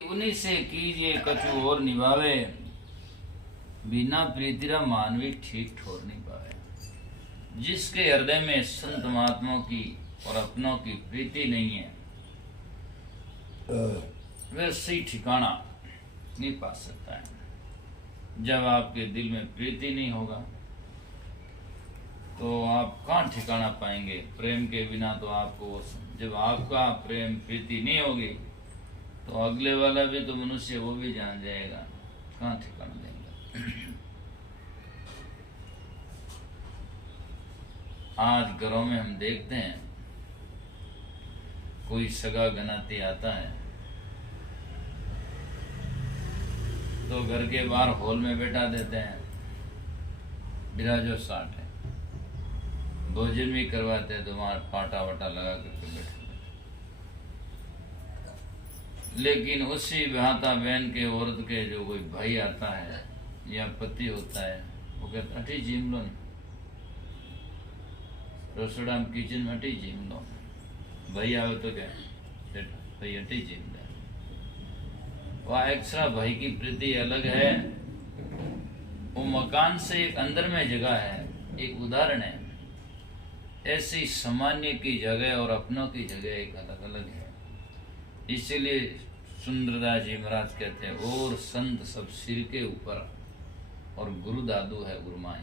उन्हीं से कीजिए कछु और निभावे, बिना प्रीतिरा मानवी ठीक ठोर नहीं पावे। जिसके हृदय में संत महात्माओं की और अपनों की प्रीति नहीं है वह सही ठिकाना नहीं पा सकता है। जब आपके दिल में प्रीति नहीं होगा तो आप कहाँ ठिकाना पाएंगे प्रेम के बिना। तो आपको जब आपका प्रेम प्रीति नहीं होगी तो अगले वाला भी तो मनुष्य वो भी जान जाएगा, कहाँ ठिकाना देंगे। आज घरों में हम देखते हैं कोई सगा गनाती आता है तो घर के बाहर हॉल में बैठा देते हैं, बिराजो साठ है, भोजन भी करवाते हैं तो वहां पाटा वाटा लगा करके बैठे। लेकिन उसी भाता बहन के औरत के जो कोई भाई आता है या पति होता है वो कहता अठी जिम लो, रसोड़ा में किचन में अठी जिम लो। भाई आवे तो क्या भाई अठी जिम दे। वह एक्स्ट्रा भाई की प्रीति अलग है। वो मकान से एक अंदर में जगह है, एक उदाहरण है। ऐसी सामान्य की जगह और अपनों की जगह एक अलग अलग है। इसीलिए सुंदरदास जी महाराज कहते हैं और संत सब सिर के ऊपर और गुरु दादू है गुरुमाई।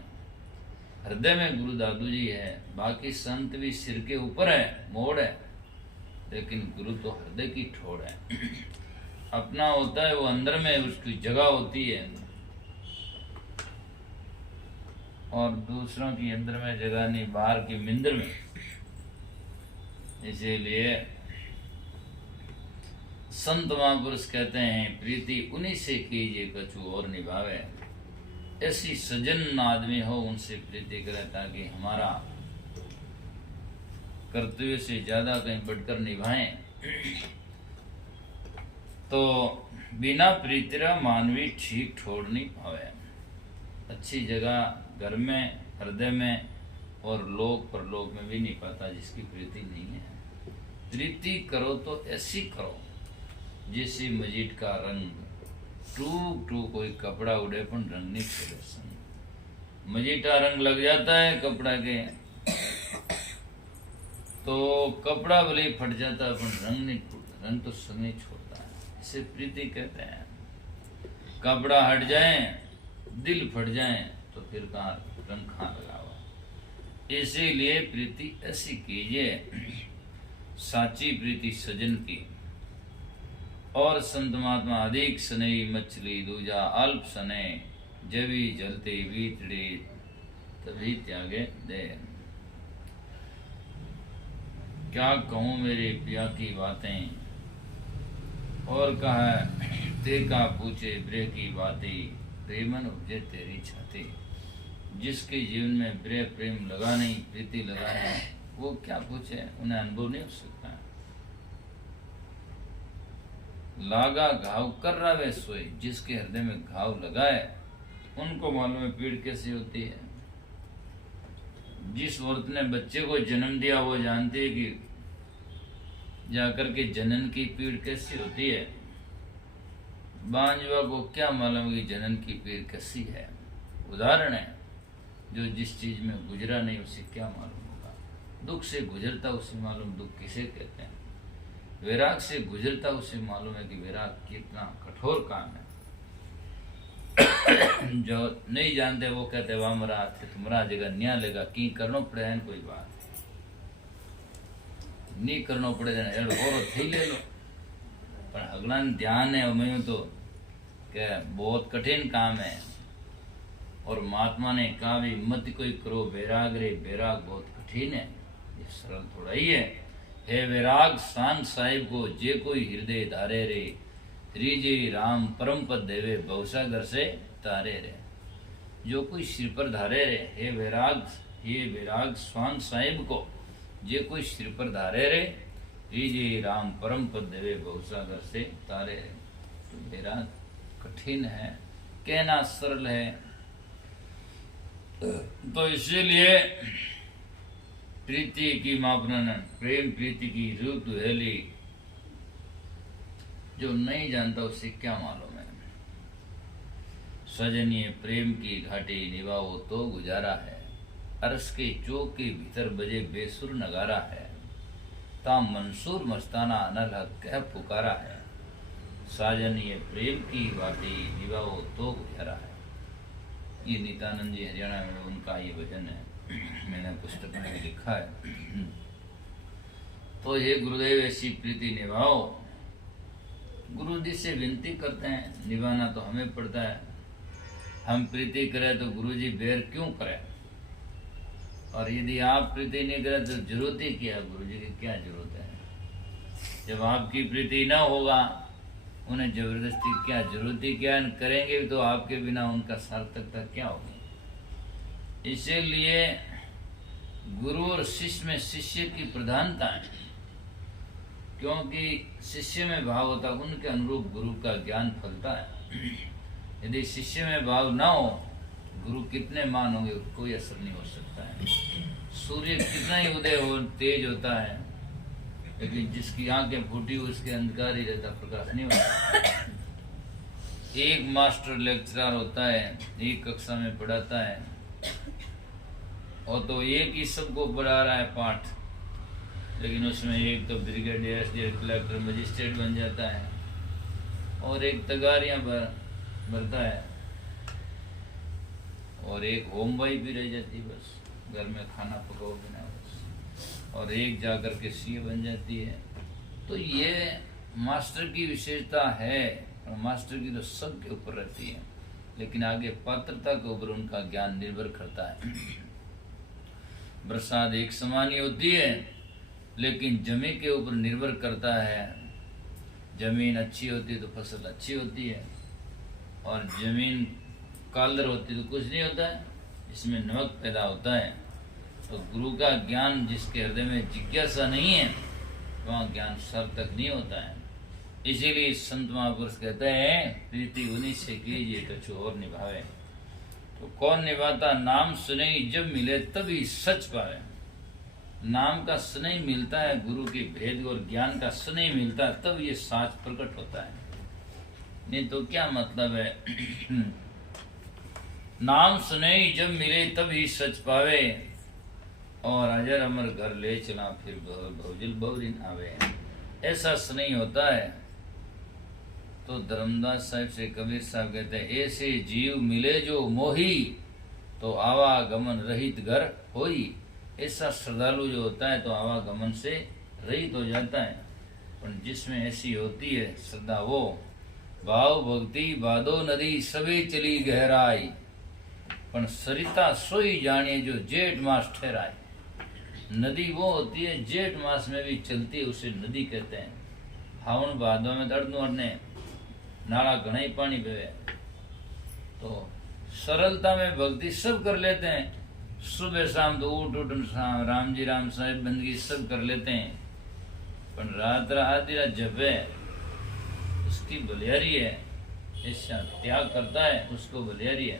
हृदय में गुरु दादू जी है, बाकी संत भी सिर के ऊपर है, मोड़ है, लेकिन गुरु तो हृदय की ठोड़ है। अपना होता है वो अंदर में उसकी जगह होती है और दूसरों की अंदर में जगह नहीं, बाहर की मिंदर में। इसीलिए संत महापुरुष कहते हैं प्रीति उन्हीं से कीजिए कछु और निभावे। ऐसी सज्जन आदमी हो उनसे प्रीति करें ताकि हमारा कर्तव्य से ज्यादा कहीं बढ़कर निभाएं। तो बिना प्रीतिरा मानवी ठीक ठोर नहीं पावे। अच्छी जगह घर में, हृदय में और लोक परलोक में भी नहीं पाता जिसकी प्रीति नहीं है। प्रीति करो तो ऐसी करो जैसे मजीट का रंग टूक टूक कोई कपड़ा उड़े पर रंग नहीं छोड़े। मजीठा रंग लग जाता है कपड़ा के तो कपड़ा भले फट जाता है पर रंग नहीं टूटता, रंग तो संग नहीं छोड़ता है। इसे प्रीति कहते हैं। कपड़ा हट जाए, दिल फट जाए तो फिर कहाँ रंग कहाँ लगा हुआ। इसीलिए प्रीति ऐसी कीजिए, साची प्रीति सजन की। और संत महात्मा अधिक सने मछली दूजा अल्प सने, जभी जलते बीतड़ी तभी त्यागे दे। क्या कहूँ मेरे पिया की बातें, और कहा ते का पूछे ब्रे की बातें, प्रेमन उपजे तेरी छाती। जिसके जीवन में ब्रे प्रेम लगा नहीं, प्रीति लगा नहीं, वो क्या पूछे, उन्हें अनुभव नहीं हो सकता। लागा घाव कर रहा वे सोई, जिसके हृदय में घाव लगा है उनको मालूम है पीड़ कैसी होती है। जिस औरत ने बच्चे को जन्म दिया वो जानती है कि जाकर के जनन की पीड़ कैसी होती है। बांझवा को क्या मालूम कि जनन की पीड़ कैसी है। उदाहरण है, जो जिस चीज में गुजरा नहीं उसे क्या मालूम होगा। दुख से गुजरता उसे मालूम दुख किसे कहते हैं। वैराग से गुजरता उसे मालूम है कि वैराग कितना कठोर काम है। जो नहीं जानते वो कहते वाह मरा तुम्हारा जगह न्या लेगा की करनो पड़े है कोई बात नहीं करनो पड़े थी ले लो। पर अगला ध्यान है मैं तो क्या बहुत कठिन काम है। और महात्मा ने कहा भी मत कोई करो वैराग रे, वैराग बहुत कठिन है, ये सरल थोड़ा ही है। हे वैराग सांग साहिब को जे कोई हृदय धारे रे, त्रिजे राम परम पद देवे भवसागर से तारे रे। जो कोई सिर पर धारे रे, हे वैराग स्वांग साहिब को जे कोई सिर पर धारे रे, त्रिजे राम परम पद देवे भवसागर से तारे रे। तो वैराग कठिन है, कहना सरल है। तो इसीलिए प्रीति की मापन, प्रेम प्रीति की रूप हेली जो नहीं जानता उसे क्या मालूम है। सजनीय प्रेम की घाटी निभाओ तो गुजारा है, अरस के चौक के भीतर बजे बेसुर नगारा है, ता मंसूर मस्ताना अनल हक कह पुकारा है, साजनीय प्रेम की घाटी निभाओ तो गुजारा है। ये नित्यानंद जी हरियाणा में उनका ये भजन है, मैंने पुस्तक में लिखा है। तो ये गुरुदेव ऐसी प्रीति निभाओ, गुरु जी से विनती करते हैं, निभाना तो हमें पड़ता है। हम प्रीति करें तो गुरु जी बैर क्यों करें, और यदि आप प्रीति नहीं करें तो जरूरत ही क्या, गुरु जी की क्या जरूरत है। जब आपकी प्रीति ना होगा उन्हें जबरदस्ती क्या जरूरत ही क्या, करेंगे तो आपके बिना उनका सार्थकता क्या होगी। इसीलिए गुरु और शिष्य में शिष्य की प्रधानता है, क्योंकि शिष्य में भाव होता है उनके अनुरूप गुरु का ज्ञान फलता है। यदि शिष्य में भाव ना हो, गुरु कितने मान होंगे कोई असर नहीं हो सकता है। सूर्य कितना ही उदय हो तेज होता है, लेकिन जिसकी आंखें फूटी उसके अंधकार ही रहता, प्रकाश नहीं होता। एक मास्टर लेक्चरर होता है, एक कक्षा में पढ़ाता है, और तो एक ही सबको पढ़ा रहा है पाठ, लेकिन उसमें एक तो ब्रिगेडियर, एसडीआर, कलेक्टर, मजिस्ट्रेट बन जाता है, और एक तगारियां भरता है, और एक होम वाइफ भी रह जाती है, बस घर में खाना पकाओ बिना बस, और एक जाकर के सीए बन जाती है। तो ये मास्टर की विशेषता है, और मास्टर की तो सबके ऊपर रहती है, लेकिन आगे पात्रता के ऊपर उनका ज्ञान निर्भर करता है। बरसात एक समान ही होती है, लेकिन जमीन के ऊपर निर्भर करता है। जमीन अच्छी होती है तो फसल अच्छी होती है, और जमीन कालर होती तो कुछ नहीं होता है, इसमें नमक पैदा होता है। तो गुरु का ज्ञान जिसके हृदय में जिज्ञासा नहीं है, वहाँ ज्ञान सार्थक नहीं होता है। इसीलिए संत महापुरुष कहते हैं, प्रीति उन्हीं से कीजिए कछु और निभावे। तो कौन निभाता, नाम सुने जब मिले तभी सच पावे। नाम का स्नेह मिलता है, गुरु के भेद और ज्ञान का स्नेह मिलता है, तब ये साच प्रकट होता है। नहीं तो क्या मतलब है। नाम सुने जब मिले तभी सच पावे, और अजर अमर घर ले चला फिर भौजिल बहुरिन आवे। ऐसा स्नेह होता है। तो धर्मदास साहिब से कबीर साहब कहते हैं, ऐसे जीव मिले जो मोही, तो आवागमन रहित घर होई। ऐसा श्रद्धालु जो होता है तो आवागमन से रहित हो जाता है। पर जिसमें ऐसी होती है श्रद्धा, वो भाव भक्ति बादो नदी सभी चली गहराई, पर सरिता सोई जानिए जो जेठ मास ठहराए। नदी वो होती है जेठ मास में भी चलती है, उसे नदी कहते हैं। हावन भादों में दर्द नाला घना ही पानी बहे। तो सरलता में भक्ति सब कर लेते हैं, सुबह शाम तो उठ राम जी राम साहिब बंदगी सब कर लेते हैं, पर रात आधी रात जपे उसकी बलियारी है। ऐसा त्याग करता है उसको बलियारी है।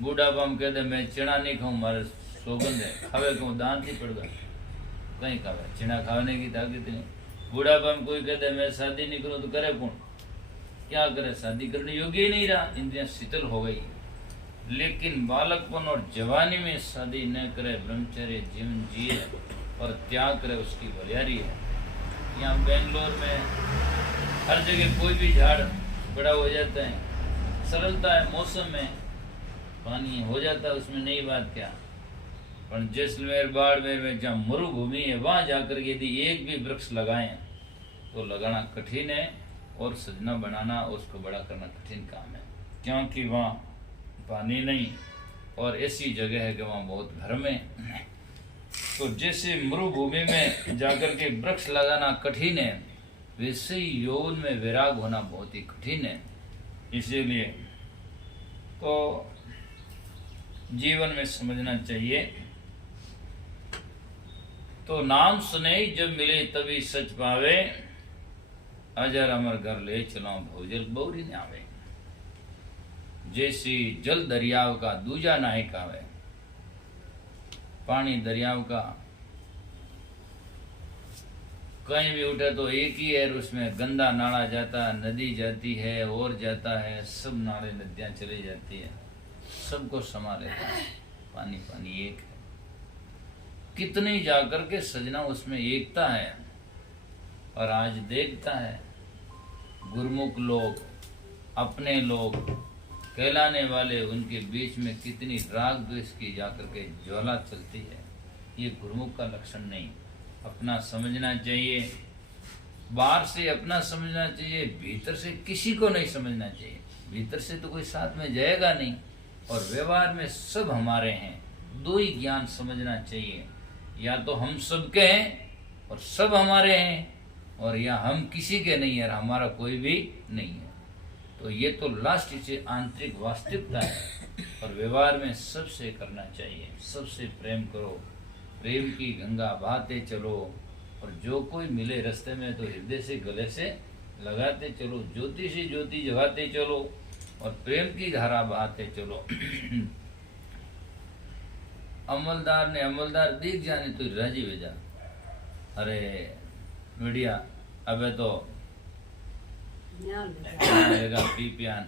बूढ़ापा में कहते मैं चिड़ा नहीं खाऊं, मारे सौगंध है, खावे कहूँ दांत ही पड़गा, कहीं खावे चिड़ा खाने की ताकत नहीं। बूढ़ापा में कोई कहते मैं शादी नहीं करूँ तो करे कौन, क्या करे, शादी करने योग्य ही नहीं रहा, इंद्रियां शीतल हो गई। लेकिन बालकपन और जवानी में शादी न करे, ब्रह्मचर्य जीवन जिए और त्याग करे, उसकी बलियारी है। यहाँ बेंगलोर में हर जगह कोई भी झाड़ बड़ा हो जाता है, सरलता है, मौसम में पानी हो जाता है, उसमें नई बात क्या। पर जैसलमेर बाड़मेर में जहाँ मरुभूमि है, वहाँ जाकर यदि एक भी वृक्ष लगाएं तो लगाना कठिन है, और सजना बनाना उसको बड़ा करना कठिन काम है, क्योंकि वहाँ पानी नहीं और ऐसी जगह है कि वहाँ बहुत गर्म है। तो जैसे मरुभूमि में जाकर के वृक्ष लगाना कठिन है, वैसे ही यौवन में वैराग होना बहुत ही कठिन है। इसीलिए तो जीवन में समझना चाहिए। तो नाम सुने जब मिले तभी सच पावे, अजर अमर घर ले चलो भौजल बहुरी न आवे। जैसी जल दरियाव का दूजा नायक आवे। पानी दरियाव का कहीं भी उठे तो एक ही है, उसमें गंदा नाला जाता, नदी जाती है और जाता है, सब नाले नदियां चली जाती है, सबको समा लेता है, पानी पानी एक है। कितनी जाकर के सजना उसमें एकता है। और आज देखता है गुरमुख लोग, अपने लोग कहलाने वाले, उनके बीच में कितनी राग द्वेष की जाकर के ज्वाला चलती है। ये गुरमुख का लक्षण नहीं। अपना समझना चाहिए, बाहर से अपना समझना चाहिए, भीतर से किसी को नहीं समझना चाहिए। भीतर से तो कोई साथ में जाएगा नहीं, और व्यवहार में सब हमारे हैं। दो ही ज्ञान समझना चाहिए, या तो हम सबके हैं और सब हमारे हैं, और या हम किसी के नहीं है और हमारा कोई भी नहीं है। तो ये तो लास्ट से आंतरिक वास्तविकता है। और व्यवहार में सबसे करना चाहिए, सबसे प्रेम करो, प्रेम की गंगा बहाते चलो, और जो कोई मिले रास्ते में तो हृदय से गले से लगाते चलो, ज्योति से ज्योति जगाते चलो, और प्रेम की धारा बहाते चलो। अमलदार ने अमलदार दिख जाने तो राजी भेजा, अरे मीडिया अबे तो लेगा पी पियान।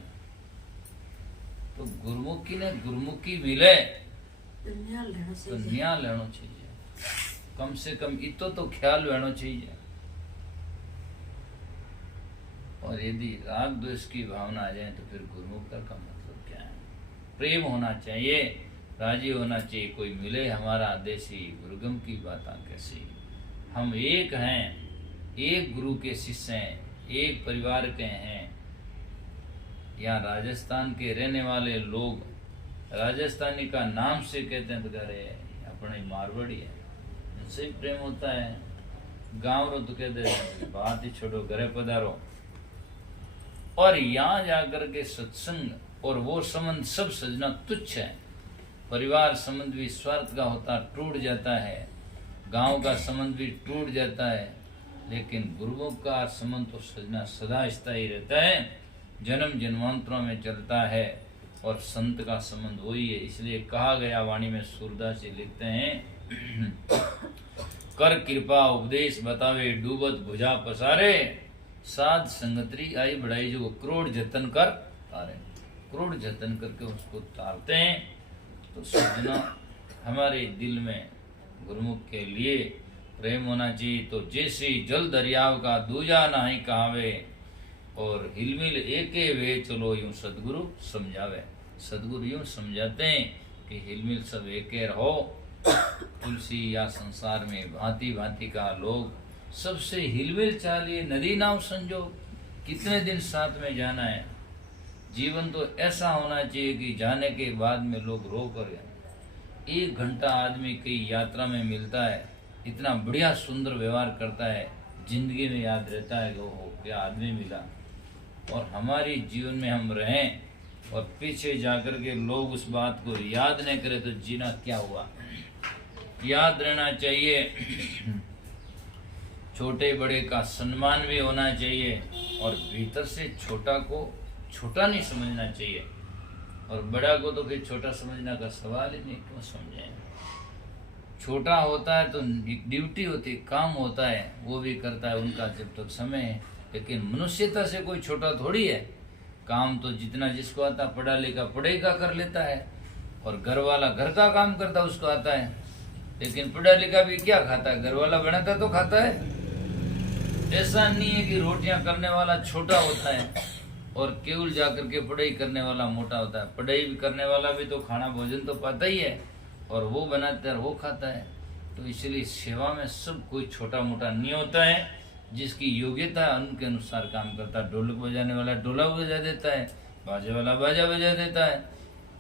तो गुरमुखी ने गुरमुखी मिले तो न्याय लेना चाहिए, कम से कम इतो तो ख्याल रहना चाहिए। और यदि राग द्वेष की भावना आ जाए तो फिर गुरमुखता का मतलब क्या है? प्रेम होना चाहिए, राजी होना चाहिए। कोई मिले हमारा देशी, गुरुगम की बात कैसी। हम एक हैं, एक गुरु के शिष्य हैं, एक परिवार के हैं। यहाँ राजस्थान के रहने वाले लोग राजस्थानी का नाम से कहते हैं तो अरे अपने मारवाड़ी है, उनसे ही प्रेम होता है। गाँव रो तो कहते हैं बात ही छोड़ो, घरे पधारो। और यहाँ जाकर के सत्संग और वो संबंध सब सजना तुच्छ है। परिवार संबंध भी स्वार्थ का होता टूट जाता है, गांव का संबंध भी टूट जाता है, लेकिन गुरुओं का संबंध तो सजना सदा स्थायी रहता है, जन्म जन्मांतरों में चलता है। और संत का संबंध वही है। इसलिए कहा गया, वाणी में सूरदास जी लिखते हैं, कर कृपा उपदेश बतावे, डूबत भुजा पसारे, साध संगतरी आई बढ़ाई, जो करोड़ जतन कर तारे। करोड़ जतन करके उसको तारते हैं। तो सजना हमारे दिल में गुरुमुख के लिए प्रेम होना चाहिए। तो जैसे जल दरियाव का दूजा नहीं कहावे, और हिलमिल एके वे चलो, यूं सदगुरु समझावे। सदगुरु यूं समझाते हैं कि हिलमिल सब एके रहो। तुलसी या संसार में भांति भांति का लोग, सबसे हिलमिल चालिए, नदी नाव संजोग। कितने दिन साथ में जाना है? जीवन तो ऐसा होना चाहिए कि जाने के बाद में लोग रो कर, 1 घंटा आदमी कई यात्रा में मिलता है, इतना बढ़िया सुंदर व्यवहार करता है, जिंदगी में याद रहता है कि ओहो क्या आदमी मिला। और हमारी जीवन में हम रहें और पीछे जाकर के लोग उस बात को याद नहीं करें तो जीना क्या हुआ। याद रहना चाहिए। छोटे बड़े का सम्मान भी होना चाहिए, और भीतर से छोटा को छोटा नहीं समझना चाहिए, और बड़ा को तो फिर छोटा समझना का सवाल ही नहीं। क्यों समझें? छोटा होता है तो ड्यूटी होती है, काम होता है, वो भी करता है उनका जब तक समय है। लेकिन मनुष्यता से कोई छोटा थोड़ी है। काम तो जितना जिसको आता, पढ़ा लिखा पढ़ाई का कर लेता है, और घर वाला घर का काम करता उसको आता है। लेकिन पढ़ा लिखा भी क्या खाता है? घर वाला बनाता तो खाता है। ऐसा नहीं है कि रोटियां करने वाला छोटा होता है और केवल जाकर के पढ़ाई करने वाला मोटा होता है। पढ़ाई भी करने वाला भी तो खाना भोजन तो पाता ही है, और वो बनाता है वो खाता है। तो इसलिए सेवा में सब कोई छोटा मोटा नहीं होता है। जिसकी योग्यता है उनके अनुसार काम करता है। ढोलक बजाने वाला ढोलक बजा देता है, बाजे वाला बाजा बजा देता है।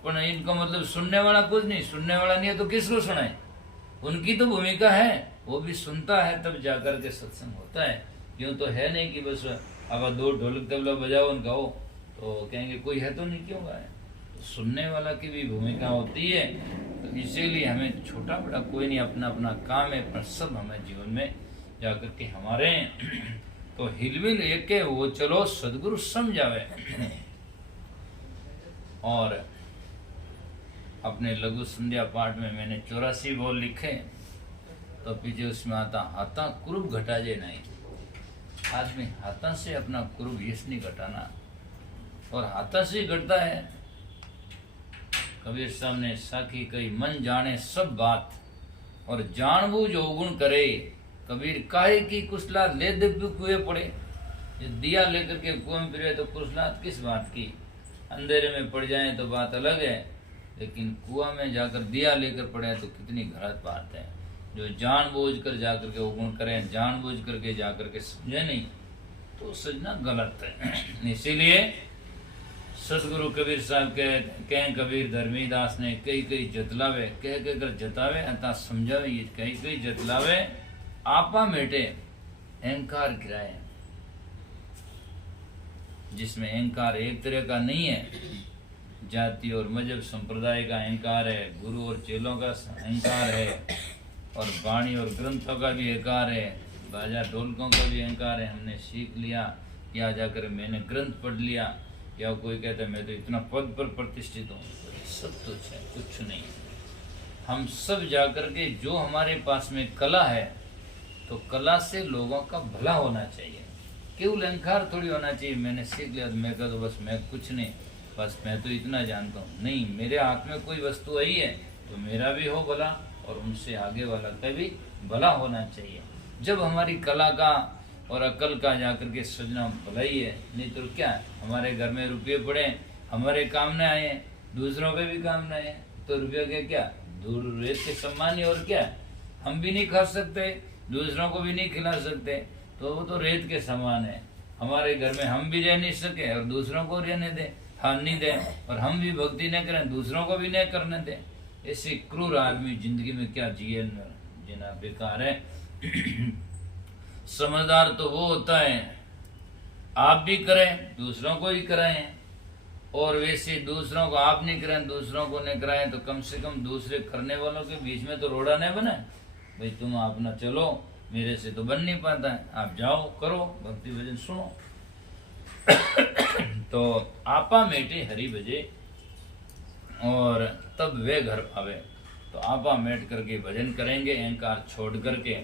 पर इनका मतलब सुनने वाला कुछ नहीं। सुनने वाला नहीं है तो किसको सुनाए? उनकी तो भूमिका है, वो भी सुनता है तब जाकर के सत्संग होता है। यूँ तो है नहीं कि बस अब 2 ढोलक तबला बजाओ और गाओ तो कहेंगे कोई है तो नहीं, क्यों गाए। तो सुनने वाला की भी भूमिका होती है। तो इसीलिए हमें छोटा बड़ा कोई नहीं, अपना अपना काम है, पर सब हमें जीवन में जाकर के हमारे तो हिलमिल एक के वो चलो, सदगुरु समझावे। और अपने लघु संध्या पाठ में मैंने 84 बोल लिखे। तो पीछे उसमें आता हाथा कुरूप घटा जे नहीं। आदमी हाथा से अपना कुरूप यश नहीं घटाना, और हाथा से ही घटता है। कबीर साहब ने साखी कही, मन जाने सब बात और जानबूझ अवगुण करे। कबीर काहे की कुशला ले दे कुएं पड़े। ये दिया लेकर के कुएं में फिरे तो कुशलात किस बात की। अंधेरे में पड़ जाए तो बात अलग है, लेकिन कुआं में जाकर दिया लेकर पड़े तो कितनी गलत बात है। जो जानबूझ कर जाकर के अवगुण करें, जानबूझ करके जाकर के समझे नहीं, तो समझना गलत है। इसीलिए सतगुरु कबीर साहब कहें कबीर धर्मीदास ने कई कई जतलावे कह कर जतावे अता समझावे। ये कई कई जतलावे आपा मेटे अहंकार गिराए। जिसमें अहंकार एक तरह का नहीं है, जाति और मजहब संप्रदाय का अहंकार है, गुरु और चेलों का अहंकार है, और वाणी और ग्रंथों का भी अहंकार है, बाजा ढोलकों का भी अहंकार है। हमने सीख लिया या जाकर मैंने ग्रंथ पढ़ लिया, या कोई कहता है मैं तो इतना पद पर प्रतिष्ठित हूँ। सब तुच्छ है, कुछ नहीं। हम सब जाकर के जो हमारे पास में कला है, तो कला से लोगों का भला होना चाहिए। केवल अहंकार थोड़ी होना चाहिए, मैंने सीख लिया तो मैं कह दो बस मैं कुछ नहीं, बस मैं तो इतना जानता हूँ। नहीं, मेरे हाथ में कोई वस्तु आई है तो मेरा भी हो भला, और उनसे आगे वाला का भी भला होना चाहिए। जब हमारी कला का और अकल का जाकर के सजना भला ही है, नहीं तो क्या। हमारे घर में रुपये पड़े, हमारे काम न आए, दूसरों के भी काम न आए, तो रुपये के क्या दूर रेत के सम्मान ही। और क्या, हम भी नहीं खा सकते, दूसरों को भी नहीं खिला सकते, तो वो तो रेत के समान है। हमारे घर में हम भी रह नहीं सके और दूसरों को रहने दें, हानि दें, और हम भी भक्ति न करें दूसरों को भी नहीं करने दें। ऐसे क्रूर आदमी जिंदगी में क्या जिए, जीना बेकार है। समझदार तो वो होता है आप भी करें दूसरों को ही कराएं, और वैसे दूसरों को आप नहीं कराएं, दूसरों को नहीं कराएं, तो कम से कम दूसरे करने वालों के बीच में तो रोड़ा नहीं बने। भाई तुम अपना चलो, मेरे से तो बन नहीं पाता है, आप जाओ करो भक्ति भजन सुनो। तो आपा मेटे हरि भजे और तब वे घर पावे। तो आपा मेट करके भजन करेंगे, अहंकार छोड़ करके।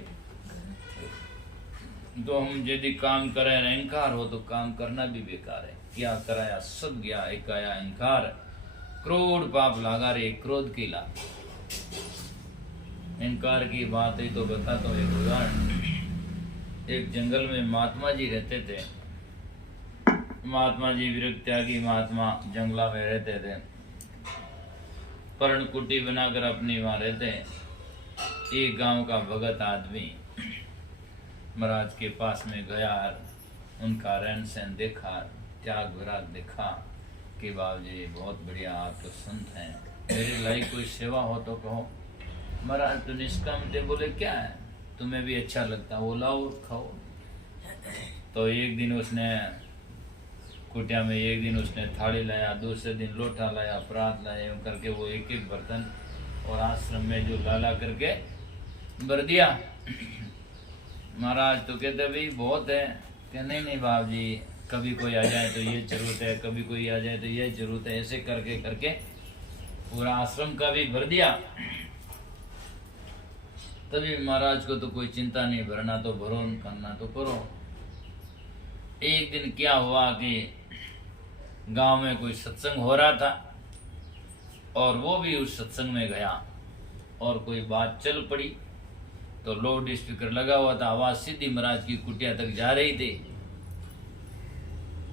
तो हम यदि काम करें अहंकार हो तो काम करना भी बेकार है। क्या कराया सब गया, एक आया अहंकार। क्रोध पाप लागा रे क्रोध की ला। अहंकार की बात है तो बताता हूँ एक उदाहरण। एक जंगल में महात्मा जी रहते थे। महात्मा जी विरक्त त्यागी महात्मा जंगला में रहते थे। पर्ण कुटी बनाकर अपनी वहां रहते। एक गांव का भगत आदमी महाराज के पास में गया, उनका रहन सहन देखा, त्याग विराग देखा कि बाबू जी बहुत बढ़िया, आप तो संत हैं, मेरे लायक कोई सेवा हो तो कहो। महाराज तो निष्काम थे, बोले क्या है तुम्हें भी अच्छा लगता, वो लाओ खाओ। तो एक दिन उसने कुटिया में, एक दिन उसने थाली लाया, दूसरे दिन लोटा लाया, परात लाया, यूँ करके वो एक एक बर्तन और आश्रम में जो ला करके भर दिया। महाराज तो कहते भाई बहुत है, कि नहीं बाबू जी, कभी कोई आ जाए तो ये जरूरत है, कभी कोई आ जाए तो ये जरूरत है। ऐसे करके करके पूरा आश्रम का भी भर दिया। तभी महाराज को तो कोई चिंता नहीं, भरना तो भरो, करना तो करो। एक दिन क्या हुआ कि गांव में कोई सत्संग हो रहा था, और वो भी उस सत्संग में गया, और कोई बात चल पड़ी तो लाउड स्पीकर लगा हुआ था, आवाज सीधी महाराज की कुटिया तक जा रही थी।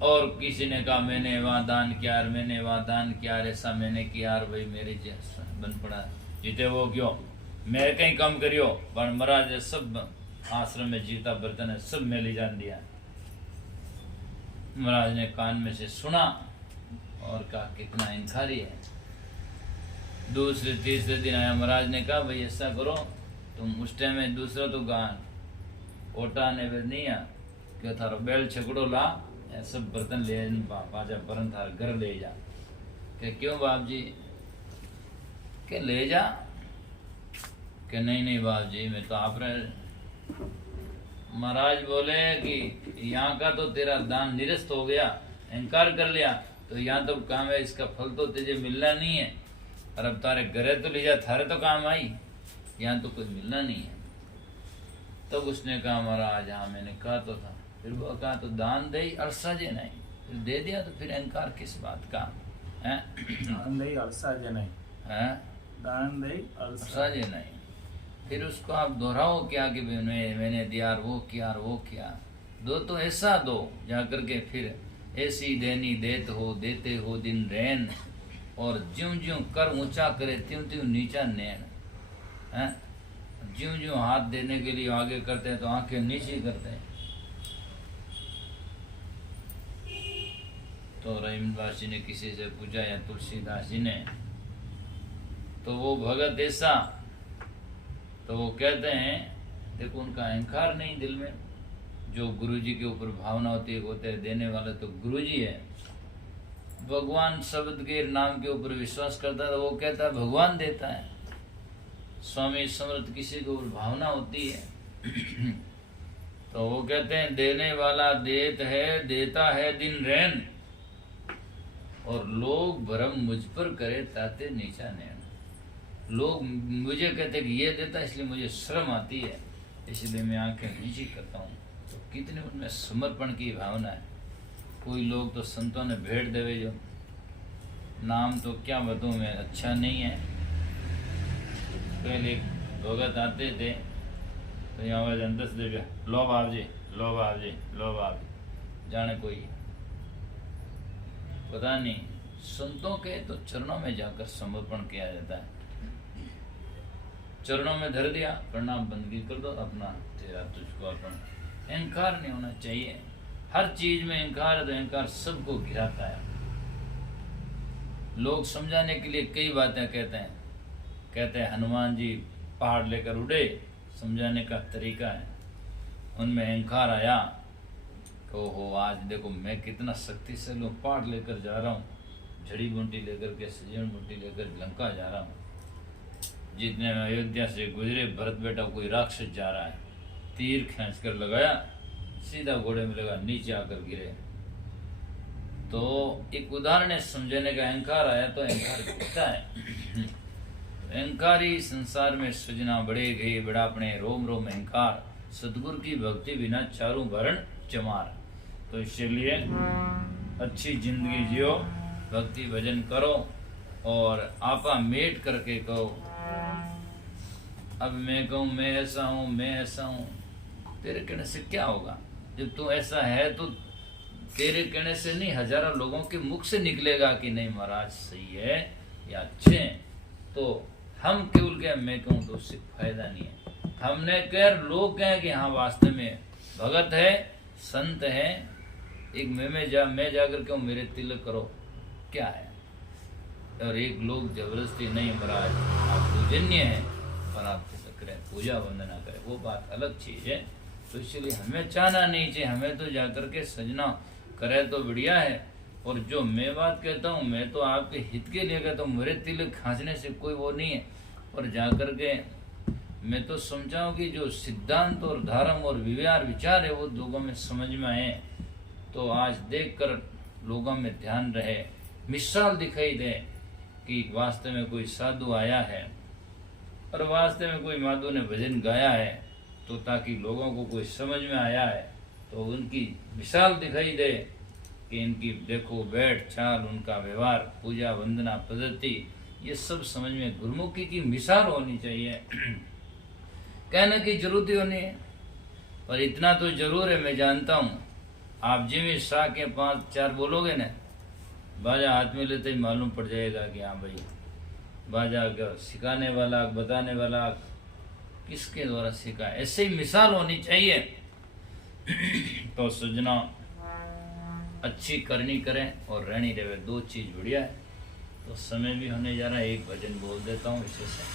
और किसी ने कहा मैंने वहां दान किया, मैंने वहां दान किया, ऐसा मैंने किया, भाई मेरी बन पड़ा जीते वो क्यों, मैं कहीं कम करियो। पर महाराज सब आश्रम में जीता बर्तन है सब मेली जान दिया। महाराज ने कान में से सुना और कहा कितना अहंकारी है। दूसरे तीसरे दिन आया, महाराज ने कहा भाई ऐसा करो, तुम उस टाइम में दूसरा तो गान ओटा ने नहीं आ, क्या थारो बैल छकड़ो ला, सब बर्तन ले पाजा परन थार घर ले जा। क्या क्यों बाप जी, के ले जा, कि नहीं बाप जी मैं तो आप रहे। महाराज बोले कि यहाँ का तो तेरा दान निरस्त हो गया, अहंकार कर लिया, तो यहाँ तो काम है, इसका फल तो तुझे मिलना नहीं है। और अब तारे घरे तो ले जा, थारे तो काम आई, यहाँ तो कुछ मिलना नहीं है। तब उसने कहा महाराज हाँ मैंने कहा तो था। फिर वो कहा तो दान दे अड़सा जे नहीं, फिर दे दिया तो फिर अहंकार किस बात का है? दान दे अड़सा जे नहीं है दान दे अड़सा जे नहीं। फिर उसको आप दोहराओ क्या कि मैंने दिया और वो किया और वो किया। दो तो ऐसा दो जाकर के फिर ऐसी देनी देते हो दिन रैन, और ज्यों ज्यों कर ऊंचा करे त्यों त्यों नीचा नैन है। ज्यों ज्यों हाथ देने के लिए आगे करते हैं तो आंखें नीचे करते हैं। तो रहीमदास जी ने किसी से पूछा या तुलसीदास जी ने, तो वो भगत ऐसा, तो वो कहते हैं देखो उनका अहंकार नहीं दिल में, जो गुरुजी के ऊपर भावना होती है होते हैं देने वाले तो गुरुजी है। भगवान शब्द के नाम के ऊपर विश्वास करता है तो वो कहता है भगवान देता है। स्वामी समर्थ किसी के ऊपर भावना होती है तो वो कहते हैं देने वाला देत है देता है दिन रैन, और लोग भरम मुझ पर करे ताते नीचा नैन। लोग मुझे कहते हैं कि ये देता है इसलिए मुझे शर्म आती है, इसलिए मैं आंखें नीची करता हूँ। तो कितने उनमें समर्पण की भावना है। कोई लोग तो संतों ने भेंट देवे जो नाम तो क्या बताऊं मैं, अच्छा नहीं है। पहले भगत आते थे तो यहाँ आवाज अंदर से दे लो बाप जी लो बाप जी लो बाप जी, जाने कोई पता नहीं। संतों के तो चरणों में जाकर समर्पण किया जाता है। चरणों में धर दिया, प्रणाम बंदगी कर दो, अपना तेरा तुझको अर्पण। अहंकार नहीं होना चाहिए। हर चीज में अहंकार है तो अहंकार सबको गिराता है। लोग समझाने के लिए कई बातें कहते हैं हनुमान जी पहाड़ लेकर उड़े, समझाने का तरीका है। उनमें अहंकार आया तो हो आज देखो मैं कितना शक्तिशाली हूँ, पहाड़ लेकर जा रहा हूँ, जड़ी बूटी लेकर के सजन बूटी लेकर लंका जा रहा हूँ। जितने में अयोध्या से गुजरे भरत बेटा कोई राक्षस जा रहा है, तीर खींच कर लगाया, सीधा घोड़े में लगा, नीचे आकर गिरे। तो एक उदाहरण है समझाने का। अहंकार आया तो अहंकार गिरता है। अहंकारी संसार में सजना बड़े गए बड़ा अपने रोम रोम अहंकार, सदगुरु की भक्ति बिना चारों वर्ण चमार। तो इसलिए अच्छी जिंदगी जियो, भक्ति भजन करो और आपा मेट करके कहो अब मैं कहूँ मैं ऐसा हूँ मैं ऐसा हूँ, तेरे कहने से क्या होगा? जब तू ऐसा है तो तेरे कहने से नहीं, हजारों लोगों के मुख से निकलेगा कि नहीं महाराज सही है या अच्छे हैं। तो हम केवल कहें मैं कहूँ तो उससे फायदा नहीं है। हमने कह लोग कहें कि हाँ वास्तव में भगत है संत है, एक मैं जाकर के मेरे तिलक करो, क्या है? और एक लोग जबरदस्ती नहीं महाराज आप पूजन्य है पर आप तिलक करें, पूजा वंदना करें, वो बात अलग चीज है। तो इसलिए हमें चाहना नहीं चाहिए, हमें तो जाकर के सजना करे तो बढ़िया है। और जो मैं बात कहता हूँ मैं तो आपके हित के लिए कहता हूँ, मेरे तिलक खांसने से कोई वो नहीं है। और जाकर के मैं तो समझाऊँ कि जो सिद्धांत और धर्म और विचार है वो लोगों में समझ में आए, तो आज देखकर लोगों में ध्यान रहे, मिसाल दिखाई दे कि वास्तव में कोई साधु आया है और वास्तव में कोई माधु ने भजन गाया है, तो ताकि लोगों को कोई समझ में आया है तो उनकी मिसाल दिखाई दे कि इनकी देखो बैठ चाल, उनका व्यवहार, पूजा वंदना पद्धति, ये सब समझ में गुरुमुखी की मिसाल होनी चाहिए। कहने की जरूरत ही होनी है। पर इतना तो जरूर है, मैं जानता हूँ आप जिम्मे शाह के 5-4 बोलोगे ना, बाजा हाथ में लेते ही मालूम पड़ जाएगा कि हाँ भाई बाजा का सिखाने वाला बताने वाला किसके द्वारा सीखा। ऐसे ही मिसाल होनी चाहिए। तो सजना अच्छी करनी करें और रहनी रहे, 2 चीज बढ़िया है। तो समय भी होने जा रहा है, एक भजन बोल देता हूँ इसे से।